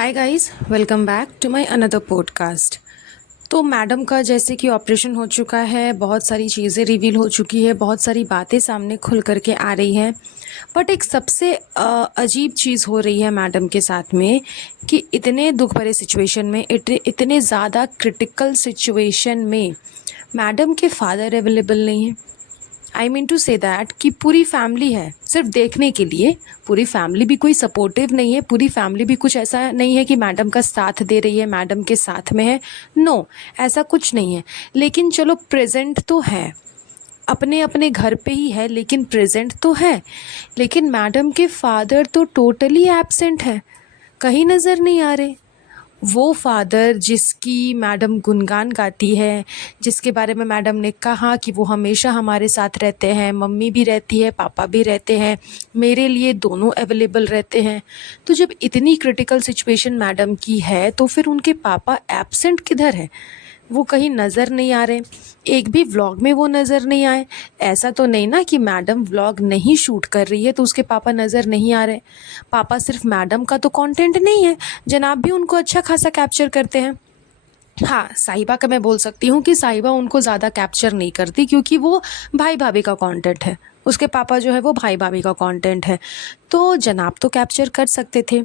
Hi guys, welcome back to my another podcast. तो madam का जैसे कि ऑपरेशन हो चुका है, बहुत सारी चीज़ें रिवील हो चुकी है, बहुत सारी बातें सामने खुल करके आ रही हैं। बट एक सबसे अजीब चीज़ हो रही है मैडम के साथ में कि इतने दुख भरे सिचुएशन में, इतने ज़्यादा क्रिटिकल सिचुएशन में मैडम के फादर अवेलेबल नहीं है। I mean to say that कि पूरी फैमिली है सिर्फ देखने के लिए, पूरी फैमिली भी कोई सपोर्टिव नहीं है, पूरी फैमिली भी कुछ ऐसा नहीं है कि मैडम का साथ दे रही है, मैडम के साथ में है। नो, ऐसा कुछ नहीं है। लेकिन चलो प्रेजेंट तो है, अपने अपने घर पे ही है, लेकिन प्रेजेंट तो है। लेकिन मैडम के फादर तो टोटली एब्सेंट है, कहीं नज़र नहीं आ रहे। वो फादर जिसकी मैडम गुणगान गाती है, जिसके बारे में मैडम ने कहा कि वो हमेशा हमारे साथ रहते हैं, मम्मी भी रहती है, पापा भी रहते हैं, मेरे लिए दोनों अवेलेबल रहते हैं। तो जब इतनी क्रिटिकल सिचुएशन मैडम की है तो फिर उनके पापा एब्सेंट किधर है? वो कहीं नज़र नहीं आ रहे, एक भी व्लॉग में वो नज़र नहीं आए। ऐसा तो नहीं ना कि मैडम व्लॉग नहीं शूट कर रही है तो उसके पापा नज़र नहीं आ रहे। पापा सिर्फ मैडम का तो कंटेंट नहीं है, जनाब भी उनको अच्छा खासा कैप्चर करते हैं। हाँ, साहिबा का मैं बोल सकती हूँ कि साहिबा उनको ज़्यादा कैप्चर नहीं करती क्योंकि वो भाई भाभी का कंटेंट है, उसके पापा जो है वो भाई भाभी का कंटेंट है। तो जनाब तो कैप्चर कर सकते थे,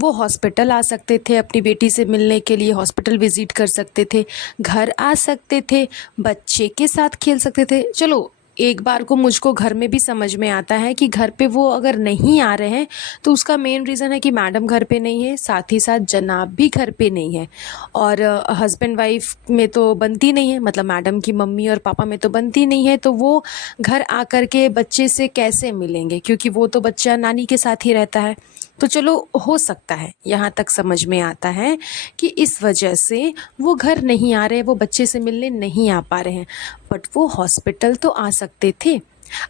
वो हॉस्पिटल आ सकते थे, अपनी बेटी से मिलने के लिए हॉस्पिटल विज़िट कर सकते थे, घर आ सकते थे, बच्चे के साथ खेल सकते थे। चलो, एक बार को मुझको घर में भी समझ में आता है कि घर पे वो अगर नहीं आ रहे हैं तो उसका मेन रीज़न है कि मैडम घर पे नहीं है, साथ ही साथ जनाब भी घर पे नहीं है। और हस्बैंड वाइफ में तो बनती नहीं है, मतलब मैडम की मम्मी और पापा में तो बनती नहीं है, तो वो घर आकर के बच्चे से कैसे मिलेंगे, क्योंकि वो तो बच्चा नानी के साथ ही रहता है। तो चलो, हो सकता है, यहाँ तक समझ में आता है कि इस वजह से वो घर नहीं आ रहे, वो बच्चे से मिलने नहीं आ पा रहे हैं। बट वो हॉस्पिटल तो आ सकते थे,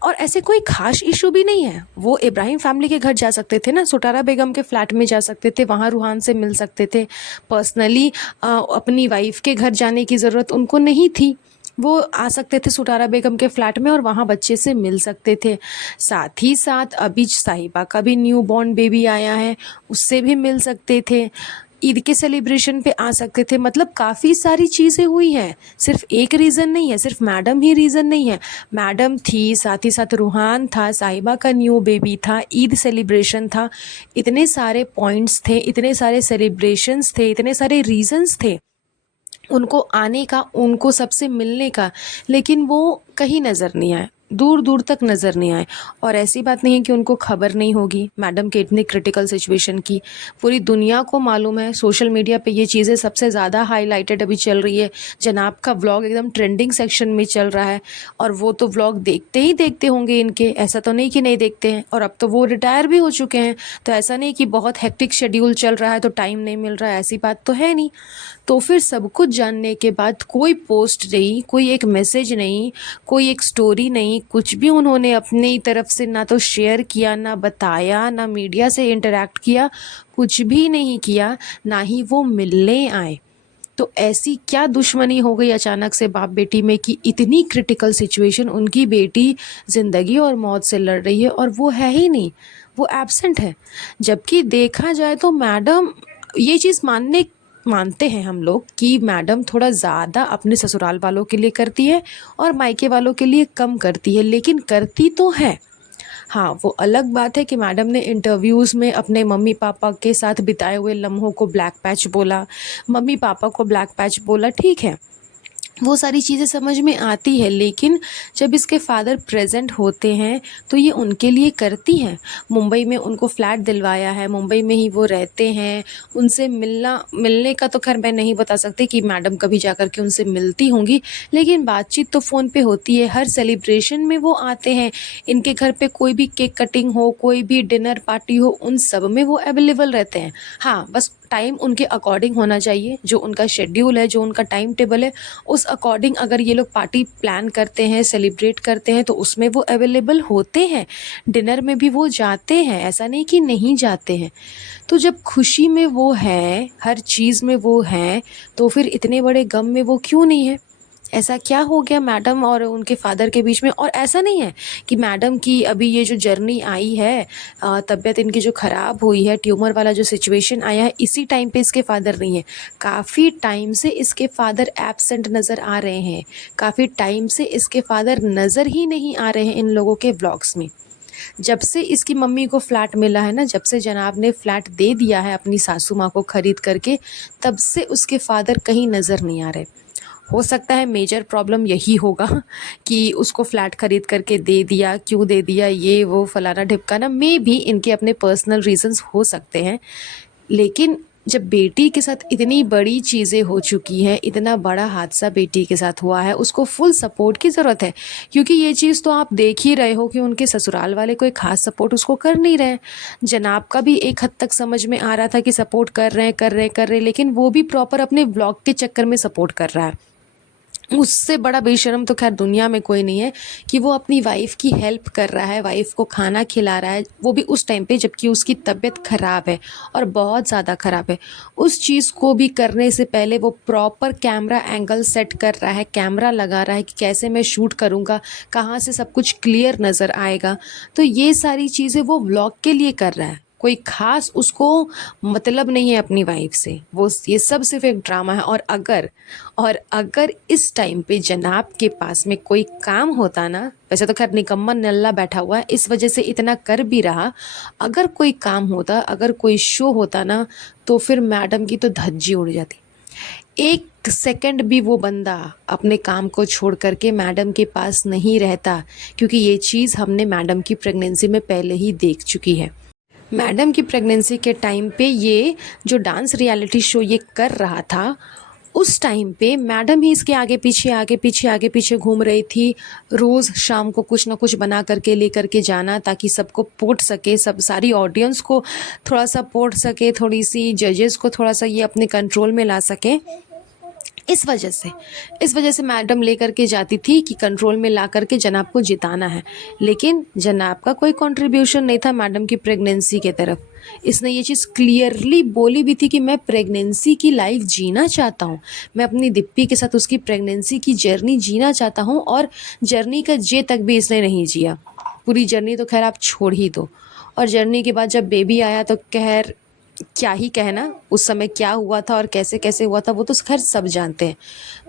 और ऐसे कोई खास इशू भी नहीं है। वो इब्राहिम फैमिली के घर जा सकते थे ना, सुटारा बेगम के फ्लैट में जा सकते थे, वहाँ रूहान से मिल सकते थे। पर्सनली अपनी वाइफ के घर जाने की ज़रूरत उनको नहीं थी, वो आ सकते थे सुटारा बेगम के फ्लैट में और वहाँ बच्चे से मिल सकते थे। साथ ही साथ अभी साहिबा का भी न्यू बॉर्न बेबी आया है, उससे भी मिल सकते थे, ईद के सेलिब्रेशन पे आ सकते थे। मतलब काफ़ी सारी चीज़ें हुई हैं, सिर्फ एक रीज़न नहीं है, सिर्फ मैडम ही रीज़न नहीं है। मैडम थी, साथ ही साथ रूहान था, साहिबा का न्यू बेबी था, ईद सेलिब्रेशन था, इतने सारे पॉइंट्स थे, इतने सारे सेलिब्रेशंस थे, इतने सारे रीज़न्स थे उनको आने का, उनको सबसे मिलने का। लेकिन वो कहीं नज़र नहीं आए, दूर दूर तक नज़र नहीं आए। और ऐसी बात नहीं है कि उनको खबर नहीं होगी मैडम के इतनी क्रिटिकल सिचुएशन की, पूरी दुनिया को मालूम है। सोशल मीडिया पे ये चीज़ें सबसे ज़्यादा हाईलाइटेड अभी चल रही है। जनाब का व्लॉग एकदम ट्रेंडिंग सेक्शन में चल रहा है, और वो तो व्लॉग देखते ही देखते होंगे इनके, ऐसा तो नहीं कि नहीं देखते हैं। और अब तो वो रिटायर भी हो चुके हैं, तो ऐसा नहीं कि बहुत हेक्टिक शेड्यूल चल रहा है तो टाइम नहीं मिल रहा है, ऐसी बात तो है नहीं। तो फिर सब कुछ जानने के बाद कोई पोस्ट नहीं, कोई एक मैसेज नहीं, कोई एक स्टोरी नहीं, कुछ भी उन्होंने अपनी तरफ से ना तो शेयर किया, ना बताया, ना मीडिया से इंटरेक्ट किया, कुछ भी नहीं किया, ना ही वो मिलने आए। तो ऐसी क्या दुश्मनी हो गई अचानक से बाप बेटी में कि इतनी क्रिटिकल सिचुएशन, उनकी बेटी ज़िंदगी और मौत से लड़ रही है और वो है ही नहीं, वो एब्सेंट है। जबकि देखा जाए तो मैडम, ये चीज़ मानते हैं हम लोग कि मैडम थोड़ा ज़्यादा अपने ससुराल वालों के लिए करती है और मायके वालों के लिए कम करती है, लेकिन करती तो है। हाँ, वो अलग बात है कि मैडम ने इंटरव्यूज़ में अपने मम्मी पापा के साथ बिताए हुए लम्हों को ब्लैक पैच बोला, मम्मी पापा को ब्लैक पैच बोला, ठीक है, वो सारी चीज़ें समझ में आती है। लेकिन जब इसके फादर प्रेजेंट होते हैं तो ये उनके लिए करती हैं। मुंबई में उनको फ्लैट दिलवाया है, मुंबई में ही वो रहते हैं। उनसे मिलने का तो खैर मैं नहीं बता सकती कि मैडम कभी जाकर के उनसे मिलती होंगी, लेकिन बातचीत तो फ़ोन पे होती है। हर सेलिब्रेशन में वो आते हैं, इनके घर पे कोई भी केक कटिंग हो, कोई भी डिनर पार्टी हो, उन सब में वो अवेलेबल रहते हैं। हाँ, बस टाइम उनके अकॉर्डिंग होना चाहिए, जो उनका शेड्यूल है, जो उनका टाइम टेबल है, उस अकॉर्डिंग अगर ये लोग पार्टी प्लान करते हैं, सेलिब्रेट करते हैं, तो उसमें वो अवेलेबल होते हैं। डिनर में भी वो जाते हैं, ऐसा नहीं कि नहीं जाते हैं। तो जब खुशी में वो है, हर चीज़ में वो हैं, तो फिर इतने बड़े गम में वो क्यों नहीं है? ऐसा क्या हो गया मैडम और उनके फादर के बीच में? और ऐसा नहीं है कि मैडम की अभी ये जो जर्नी आई है, तबीयत इनकी जो ख़राब हुई है, ट्यूमर वाला जो सिचुएशन आया है, इसी टाइम पे इसके फादर नहीं है। काफ़ी टाइम से इसके फादर एब्सेंट नज़र आ रहे हैं। काफ़ी टाइम से इसके फादर नज़र ही नहीं आ रहे हैं इन लोगों के व्लॉग्स में। जब से इसकी मम्मी को फ्लैट मिला है ना, जब से जनाब ने फ्लैट दे दिया है अपनी सासू माँ को ख़रीद करके, तब से उसके फादर कहीं नज़र नहीं आ रहे। हो सकता है मेजर प्रॉब्लम यही होगा कि उसको फ्लैट खरीद करके दे दिया, क्यों दे दिया, ये वो फलाना ढिमकाना, मे बी इनके अपने पर्सनल रीजंस हो सकते हैं। लेकिन जब बेटी के साथ इतनी बड़ी चीज़ें हो चुकी हैं, इतना बड़ा हादसा बेटी के साथ हुआ है, उसको फुल सपोर्ट की ज़रूरत है। क्योंकि ये चीज़ तो आप देख ही रहे हो कि उनके ससुराल वाले कोई ख़ास सपोर्ट उसको कर नहीं रहे हैं। जनाब का भी एक हद तक समझ में आ रहा था कि सपोर्ट कर रहे हैं, कर रहे हैं, कर रहे हैं, लेकिन वो भी प्रॉपर अपने व्लॉग के चक्कर में सपोर्ट कर रहा है। उससे बड़ा बेशर्म तो खैर दुनिया में कोई नहीं है कि वो अपनी वाइफ़ की हेल्प कर रहा है, वाइफ़ को खाना खिला रहा है, वो भी उस टाइम पे जबकि उसकी तबीयत ख़राब है और बहुत ज़्यादा ख़राब है। उस चीज़ को भी करने से पहले वो प्रॉपर कैमरा एंगल सेट कर रहा है, कैमरा लगा रहा है कि कैसे मैं शूट करूँगा, कहाँ से सब कुछ क्लियर नज़र आएगा। तो ये सारी चीज़ें वो व्लॉग के लिए कर रहा है। कोई ख़ास उसको मतलब नहीं है अपनी वाइफ़ से, वो ये सब सिर्फ़ एक ड्रामा है। और अगर इस टाइम पे जनाब के पास में कोई काम होता ना, वैसे तो खैर निकम्मा नल्ला बैठा हुआ है, इस वजह से इतना कर भी रहा। अगर कोई काम होता, अगर कोई शो होता ना, तो फिर मैडम की तो धज्जी उड़ जाती। एक सेकंड भी वो बंदा अपने काम को छोड़ करके मैडम के पास नहीं रहता, क्योंकि ये चीज़ हमने मैडम की प्रेगनेंसी में पहले ही देख चुकी है। मैडम की प्रेगनेंसी के टाइम पे ये जो डांस रियलिटी शो ये कर रहा था, उस टाइम पे मैडम ही इसके आगे पीछे आगे पीछे आगे पीछे घूम रही थी। रोज़ शाम को कुछ ना कुछ बना करके ले करके जाना, ताकि सबको पोट सके, सब सारी ऑडियंस को थोड़ा सा पोट सके, थोड़ी सी जजेस को थोड़ा सा ये अपने कंट्रोल में ला सके। इस वजह से मैडम लेकर के जाती थी कि कंट्रोल में ला करके जनाब को जिताना है। लेकिन जनाब का कोई कंट्रीब्यूशन नहीं था मैडम की प्रेगनेंसी के तरफ। इसने ये चीज़ क्लियरली बोली भी थी कि मैं प्रेगनेंसी की लाइफ जीना चाहता हूँ, मैं अपनी दिप्पी के साथ उसकी प्रेगनेंसी की जर्नी जीना चाहता हूँ। और जर्नी का जे तक भी इसने नहीं जिया। पूरी जर्नी तो खैर आप छोड़ ही दो। और जर्नी के बाद जब बेबी आया तो खैर क्या ही कहना, उस समय क्या हुआ था और कैसे कैसे हुआ था वो तो खैर सब जानते हैं।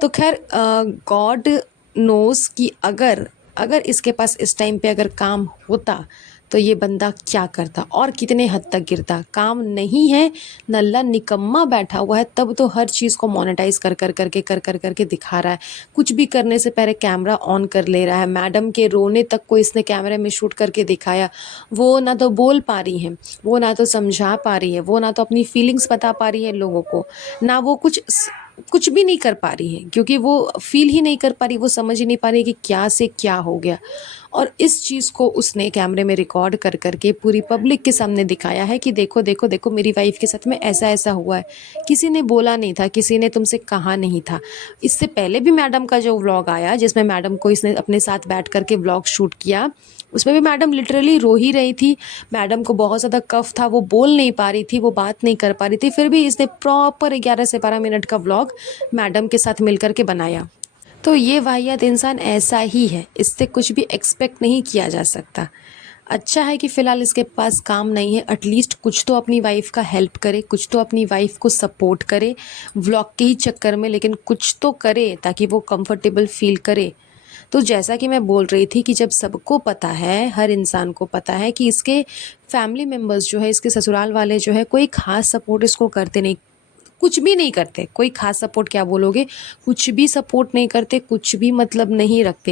तो खैर गॉड नोज़ कि अगर अगर इसके पास इस टाइम पे अगर काम होता तो ये बंदा क्या करता और कितने हद तक गिरता। काम नहीं है, नल्ला निकम्मा बैठा हुआ है, तब तो हर चीज़ को मोनेटाइज कर करके दिखा रहा है। कुछ भी करने से पहले कैमरा ऑन कर ले रहा है। मैडम के रोने तक को इसने कैमरे में शूट करके दिखाया। वो ना तो बोल पा रही हैं, वो ना तो समझा पा रही है, वो ना तो अपनी फीलिंग्स बता पा रही है लोगों को, ना वो कुछ भी नहीं कर पा रही है, क्योंकि वो फील ही नहीं कर पा रही, वो समझ ही नहीं पा रही कि क्या से क्या हो गया। और इस चीज़ को उसने कैमरे में रिकॉर्ड कर करके पूरी पब्लिक के सामने दिखाया है कि देखो देखो देखो मेरी वाइफ के साथ में ऐसा ऐसा हुआ है। किसी ने बोला नहीं था, किसी ने तुमसे कहा नहीं था। इससे पहले भी मैडम का जो व्लॉग आया जिसमें मैडम को इसने अपने साथ बैठ करके व्लॉग शूट किया, उसमें भी मैडम लिटरली रो ही रही थी। मैडम को बहुत ज़्यादा कफ था, वो बोल नहीं पा रही थी, वो बात नहीं कर पा रही थी, फिर भी इसने प्रॉपर 11 से 12 मिनट का व्लॉग मैडम के साथ मिल कर के बनाया। तो ये वाहियात इंसान ऐसा ही है, इससे कुछ भी एक्सपेक्ट नहीं किया जा सकता। अच्छा है कि फ़िलहाल इसके पास काम नहीं है, एटलीस्ट कुछ तो अपनी वाइफ़ का हेल्प करे, कुछ तो अपनी वाइफ़ को सपोर्ट करे व्लॉग के ही चक्कर में, लेकिन कुछ तो करे ताकि वो कंफर्टेबल फ़ील करे। तो जैसा कि मैं बोल रही थी कि जब सबको पता है, हर इंसान को पता है कि इसके फैमिली मेम्बर्स जो है, इसके ससुराल वाले जो है, कोई ख़ास सपोर्ट इसको करते नहीं, कुछ भी नहीं करते। कोई ख़ास सपोर्ट क्या बोलोगे, कुछ भी सपोर्ट नहीं करते, कुछ भी मतलब नहीं रखते।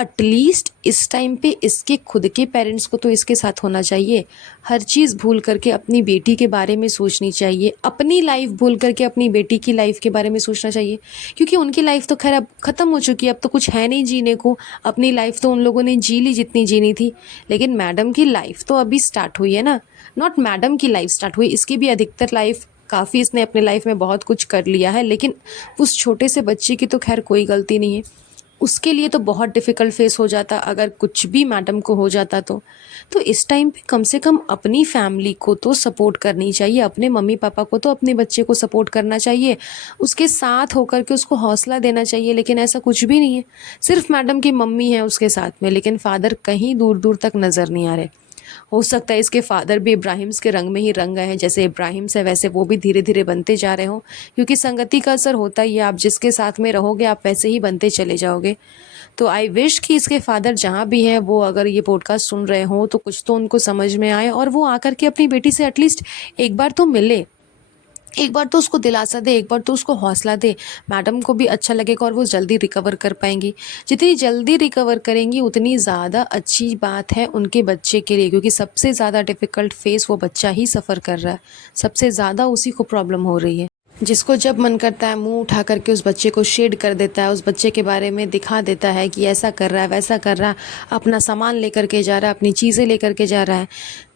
एटलीस्ट इस टाइम पे इसके खुद के पेरेंट्स को तो इसके साथ होना चाहिए। हर चीज़ भूल करके अपनी बेटी के बारे में सोचनी चाहिए, अपनी लाइफ भूल करके अपनी बेटी की लाइफ के बारे में सोचना चाहिए, क्योंकि उनकी लाइफ तो खैर अब ख़त्म हो चुकी है, अब तो कुछ है नहीं जीने को। अपनी लाइफ तो उन लोगों ने जी ली जितनी जीनी थी, लेकिन मैडम की लाइफ तो अभी स्टार्ट हुई है ना। नॉट मैडम की लाइफ स्टार्ट हुई, इसकी भी अधिकतर लाइफ काफ़ी, इसने अपने लाइफ में बहुत कुछ कर लिया है, लेकिन उस छोटे से बच्चे की तो खैर कोई गलती नहीं है। उसके लिए तो बहुत डिफ़िकल्ट फ़ेस हो जाता अगर कुछ भी मैडम को हो जाता तो। तो इस टाइम पे कम से कम अपनी फैमिली को तो सपोर्ट करनी चाहिए, अपने मम्मी-पापा को तो अपने बच्चे को सपोर्ट करना चाहिए, उसके साथ होकर के उसको हौसला देना चाहिए, लेकिन ऐसा कुछ भी नहीं है। सिर्फ़ मैडम की मम्मी है उसके साथ में, लेकिन फ़ादर कहीं दूर-दूर तक नज़र नहीं आ रहे। हो सकता है इसके फादर भी इब्राहिम्स के रंग में ही रंग गए हैं, जैसे इब्राहिम्स है वैसे वो भी धीरे-धीरे बनते जा रहे हों, क्योंकि संगति का असर होता ही है, आप जिसके साथ में रहोगे आप वैसे ही बनते चले जाओगे। तो आई विश कि इसके फादर जहाँ भी हैं वो अगर ये पॉडकास्ट सुन रहे हों तो कुछ तो उनको समझ में आए और वो आकर के अपनी बेटी से एटलीस्ट एक बार तो मिले। एक बार तो उसको दिलासा दे, एक बार तो उसको हौसला दे, मैडम को भी अच्छा लगेगा और वो जल्दी रिकवर कर पाएँगी। जितनी जल्दी रिकवर करेंगी उतनी ज़्यादा अच्छी बात है उनके बच्चे के लिए, क्योंकि सबसे ज़्यादा डिफ़िकल्ट फ़ेज़ वो बच्चा ही सफ़र कर रहा है, सबसे ज़्यादा उसी को प्रॉब्लम हो रही है। जिसको जब मन करता है मुँह उठा कर के उस बच्चे को शेड कर देता है, उस बच्चे के बारे में दिखा देता है कि ऐसा कर रहा है, वैसा कर रहा है, अपना सामान लेकर के जा रहा है, अपनी चीज़ें लेकर के जा रहा है,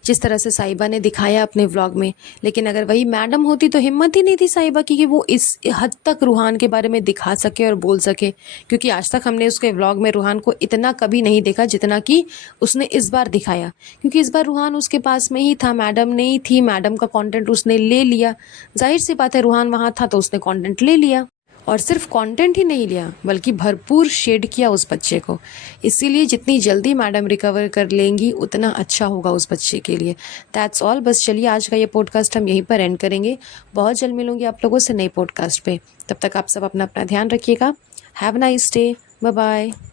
जिस तरह से साहिबा ने दिखाया अपने व्लॉग में। लेकिन अगर वही मैडम होती तो हिम्मत ही नहीं थी साहिबा की कि वो इस हद तक रूहान के बारे में दिखा सके और बोल सके, क्योंकि आज तक हमने उसके व्लॉग में रूहान को इतना कभी नहीं देखा जितना कि उसने इस बार दिखाया, क्योंकि इस बार रूहान उसके पास में ही था, मैडम नहीं थी, मैडम का कंटेंट उसने ले लिया। जाहिर सी बात है रूहान वहाँ था तो उसने कंटेंट ले लिया, और सिर्फ कंटेंट ही नहीं लिया बल्कि भरपूर शेड किया उस बच्चे को। इसीलिए जितनी जल्दी मैडम रिकवर कर लेंगी उतना अच्छा होगा उस बच्चे के लिए। That's all. बस चलिए आज का ये पॉडकास्ट हम यहीं पर एंड करेंगे। बहुत जल्द मिलूंगी आप लोगों से नए पॉडकास्ट पे। तब तक आप सब अपना अपना ध्यान रखिएगा। Have a nice day. Bye bye.